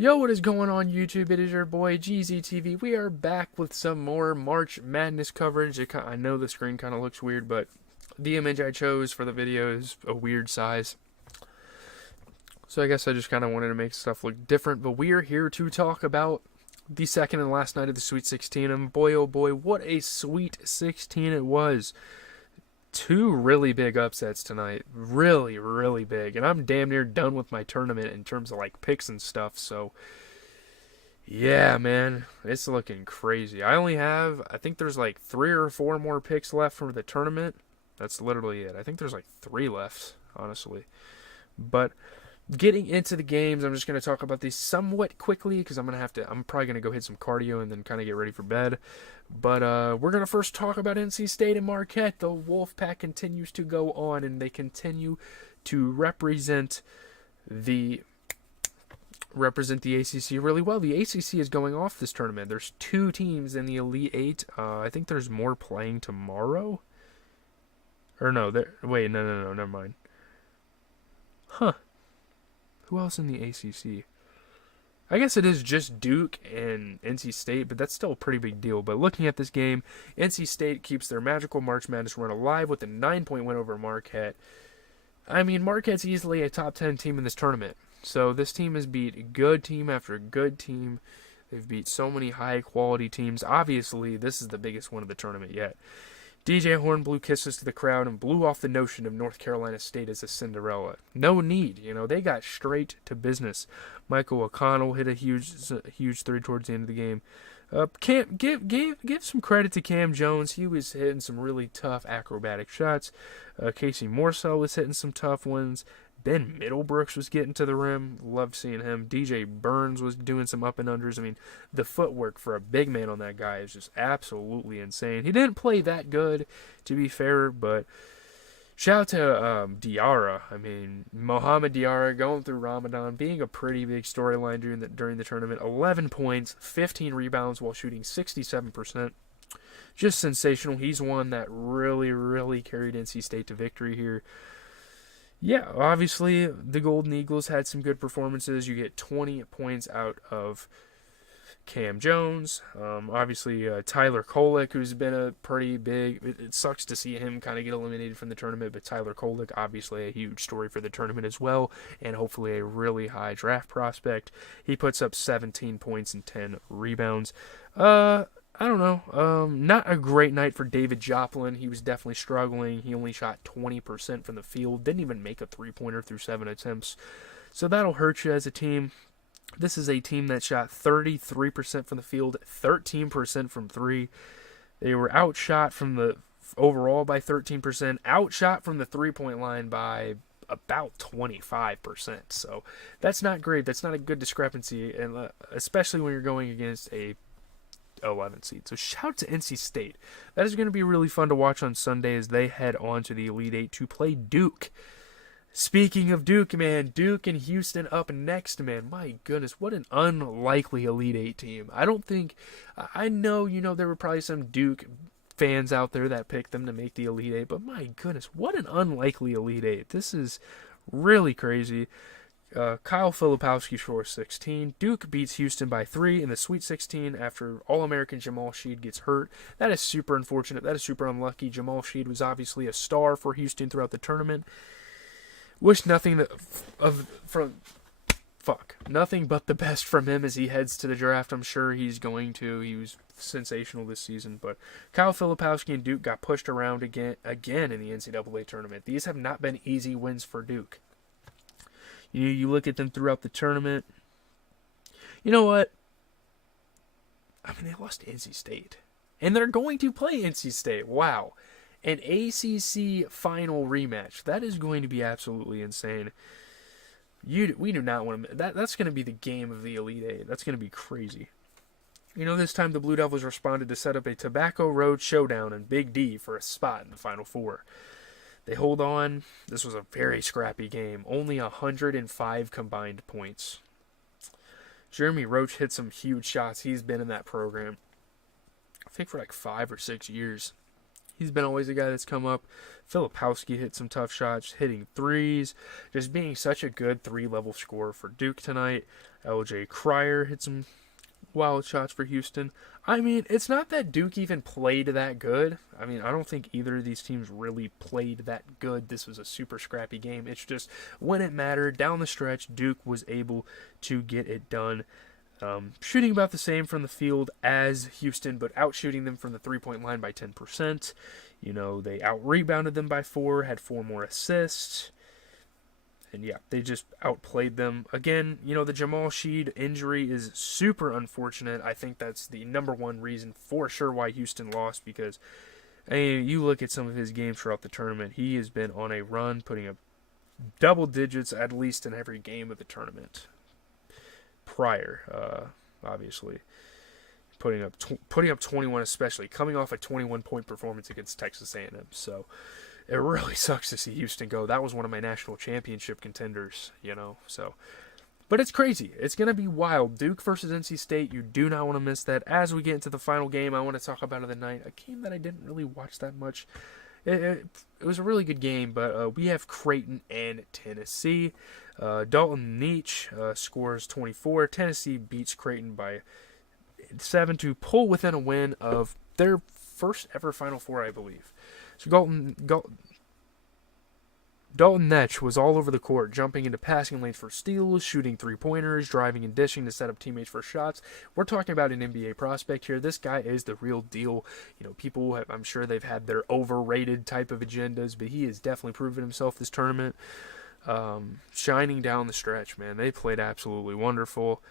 Yo, what is going on YouTube? It is your boy GZTV. We are back with some more March Madness coverage. I know the screen kind of looks weird, but the image I chose for the video is a weird size. So I guess I just kind of wanted to make stuff look different. But we are here to talk about the second and last night of the Sweet 16. And boy, oh boy, what a Sweet 16 it was. Two really big upsets tonight. Really, really big. And I'm damn near done with my tournament in terms of like picks and stuff. So, yeah, man. It's looking crazy. I think there's like 3 or 4 more picks left for the tournament. That's literally it. I think there's like 3 left, honestly. But getting into the games, I'm just going to talk about these somewhat quickly because I'm probably going to go hit some cardio and then kind of get ready for bed. But we're going to first talk about NC State and Marquette. The Wolfpack continues to go on, and they continue to represent the ACC really well. The ACC is going off this tournament. There's 2 teams in the Elite 8. I think there's more playing tomorrow. Or no, wait, no, never mind. Huh. Who else in the ACC? I guess it is just Duke and NC State, but that's still a pretty big deal. But looking at this game, NC State keeps their magical March Madness run alive with a 9-point win over Marquette. I mean, Marquette's easily a top 10 team in this tournament. So this team has beat good team after good team. They've beat so many high-quality teams. Obviously, this is the biggest one of the tournament yet. DJ Horn blew kisses to the crowd and blew off the notion of North Carolina State as a Cinderella. No need, they got straight to business. Michael O'Connell hit a huge 3 towards the end of the game. Give some credit to Cam Jones. He was hitting some really tough acrobatic shots. Casey Morsell was hitting some tough ones. Ben Middlebrooks was getting to the rim. Loved seeing him. DJ Burns was doing some up and unders. I mean, the footwork for a big man on that guy is just absolutely insane. He didn't play that good, to be fair, but shout out to Diarra. I mean, Mohamed Diarra going through Ramadan, being a pretty big storyline during the tournament. 11 points, 15 rebounds while shooting 67%. Just sensational. He's one that really, really carried NC State to victory here. Yeah, obviously, the Golden Eagles had some good performances. You get 20 points out of Cam Jones. Obviously, Tyler Kolek, who's been a pretty big... It sucks to see him kind of get eliminated from the tournament, but Tyler Kolek, obviously a huge story for the tournament as well, and hopefully a really high draft prospect. He puts up 17 points and 10 rebounds. I don't know. Not a great night for David Joplin. He was definitely struggling. He only shot 20% from the field. Didn't even make a 3-pointer through 7 attempts. So that'll hurt you as a team. This is a team that shot 33% from the field, 13% from 3. They were outshot from the overall by 13%. Outshot from the 3-point line by about 25%. So that's not great. That's not a good discrepancy, and especially when you're going against a 11 seed. So shout out to NC State. That is going to be really fun to watch on Sunday as they head on to the Elite 8 to play Duke. Speaking of Duke, man, Duke and Houston up next, man. My goodness, what an unlikely Elite 8 team. I know, there were probably some Duke fans out there that picked them to make the Elite 8, but my goodness, what an unlikely Elite 8. This is really crazy. Kyle Filipowski scores 16. Duke beats Houston by 3 in the Sweet 16 after All-American Jamal Sheed gets hurt. That is super unfortunate. That is super unlucky. Jamal Sheed was obviously a star for Houston throughout the tournament. Wish nothing but the best from him as he heads to the draft. I'm sure he's going to. He was sensational this season. But Kyle Filipowski and Duke got pushed around again in the NCAA tournament. These have not been easy wins for Duke. You look at them throughout the tournament. You know what? I mean, they lost to NC State. And they're going to play NC State. Wow. An ACC final rematch. That is going to be absolutely insane. We do not want to... That's going to be the game of the Elite 8. That's going to be crazy. This time the Blue Devils responded to set up a Tobacco Road showdown in Big D for a spot in the Final Four. They hold on. This was a very scrappy game. Only 105 combined points. Jeremy Roach hit some huge shots. He's been in that program, I think, for like 5 or 6 years. He's been always a guy that's come up. Filipowski hit some tough shots, hitting threes, just being such a good 3-level scorer for Duke tonight. LJ Cryer hit some wild shots for Houston. I mean, it's not that Duke even played that good. I mean, I don't think either of these teams really played that good. This was a super scrappy game. It's just when it mattered, down the stretch, Duke was able to get it done. Shooting about the same from the field as Houston, but outshooting them from the three-point line by 10%. You know, they out-rebounded them by 4, had 4 more assists. And yeah, they just outplayed them. Again, you know, the Jamal Sheed injury is super unfortunate. I think that's the number one reason for sure why Houston lost, because I mean, you look at some of his games throughout the tournament, he has been on a run, putting up double digits at least in every game of the tournament. Prior, obviously, putting up 21, especially coming off a 21-point performance against Texas A&M. So it really sucks to see Houston go. That was one of my national championship contenders, you know. So, but it's crazy. It's gonna be wild. Duke versus NC State. You do not want to miss that. As we get into the final game, I want to talk about of the night, a game that I didn't really watch that much. It was a really good game, but we have Creighton and Tennessee. Dalton Neach scores 24. Tennessee beats Creighton by 7 to pull within a win of their first ever Final Four, I believe. So Dalton Neach was all over the court, jumping into passing lanes for steals, shooting three-pointers, driving and dishing to set up teammates for shots. We're talking about an NBA prospect here. This guy is the real deal. You know, people have, I'm sure they've had their overrated type of agendas, but he has definitely proven himself this tournament. Shining down the stretch, man. They played absolutely wonderful.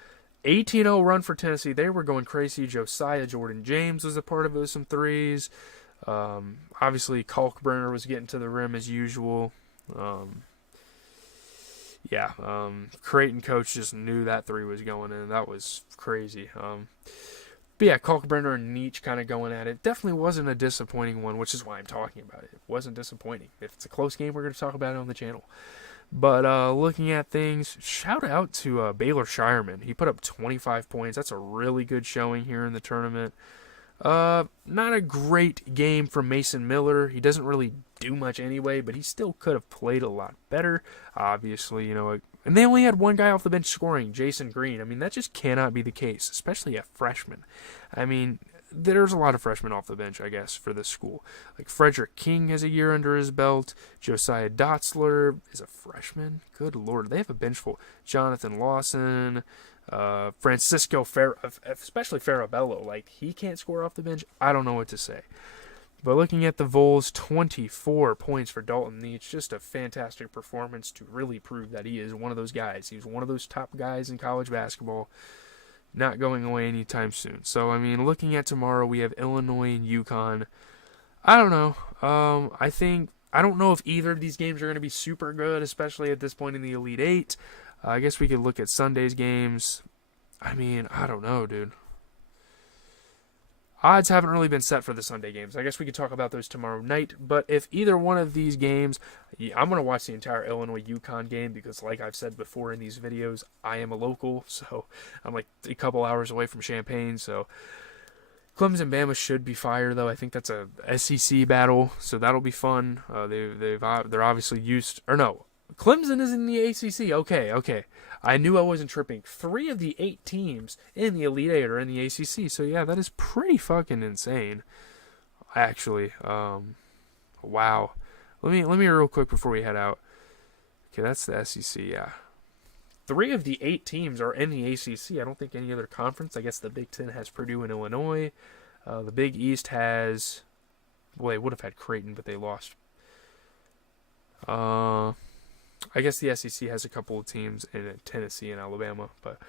18-0 run for Tennessee. They were going crazy. Josiah Jordan James was a part of it with some threes. Obviously, Kalkbrenner was getting to the rim as usual. Creighton coach just knew that 3 was going in. That was crazy. But yeah, Kalkbrenner and Neach kind of going at it. Definitely wasn't a disappointing one, which is why I'm talking about it. It wasn't disappointing. If it's a close game, we're going to talk about it on the channel. But looking at things, shout out to Baylor Shireman. He put up 25 points. That's a really good showing here in the tournament. Not a great game from Mason Miller. He doesn't really do much anyway, but he still could have played a lot better. Obviously, you know, and they only had one guy off the bench scoring, Jason Green. I mean, that just cannot be the case, especially a freshman. I mean, there's a lot of freshmen off the bench, I guess, for this school. Like Frederick King has a year under his belt. Josiah Dotzler is a freshman. Good Lord, they have a bench full. Jonathan Lawson, Francisco especially Farabello. Like, he can't score off the bench. I don't know what to say. But looking at the Vols, 24 points for Dalton Neach. Just a fantastic performance to really prove that he is one of those guys. He's one of those top guys in college basketball. Not going away anytime soon. So, I mean, looking at tomorrow, we have Illinois and UConn. I don't know. I don't know if either of these games are going to be super good, especially at this point in the Elite Eight. I guess we could look at Sunday's games. I mean, I don't know, dude. Odds haven't really been set for the Sunday games. I guess we could talk about those tomorrow night. But if either one of these games, I'm going to watch the entire Illinois-UConn game because, like I've said before in these videos, I am a local. So I'm like a couple hours away from Champaign. So Clemson-Bama should be fire, though. I think that's a SEC battle, so that'll be fun. They're obviously used... Or no, Clemson is in the ACC. Okay. I knew I wasn't tripping. 3 of the 8 teams in the Elite Eight are in the ACC. So, yeah, that is pretty fucking insane, actually. Wow. Let me real quick before we head out. Okay, that's the SEC, yeah. 3 of the 8 teams are in the ACC. I don't think any other conference. I guess the Big Ten has Purdue and Illinois. The Big East has... Well, they would have had Creighton, but they lost. I guess the SEC has a couple of teams in Tennessee and Alabama, but